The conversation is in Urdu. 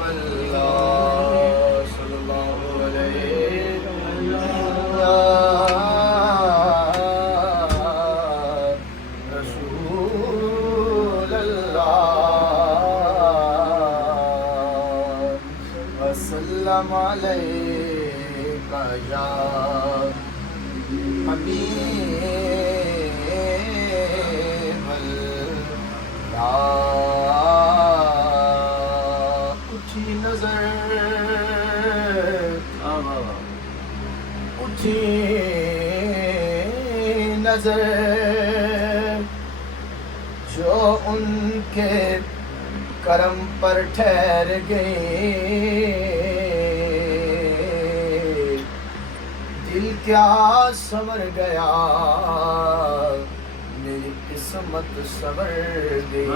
اللہ صلی اللہ علیہ رسول اللہ وسلم علیک یا حبیب اللہ اٹھی نظر اٹھی نظر جو ان کے کرم پر ٹھہر گئی دل کیا سنور گیا میری قسمت سنور گئی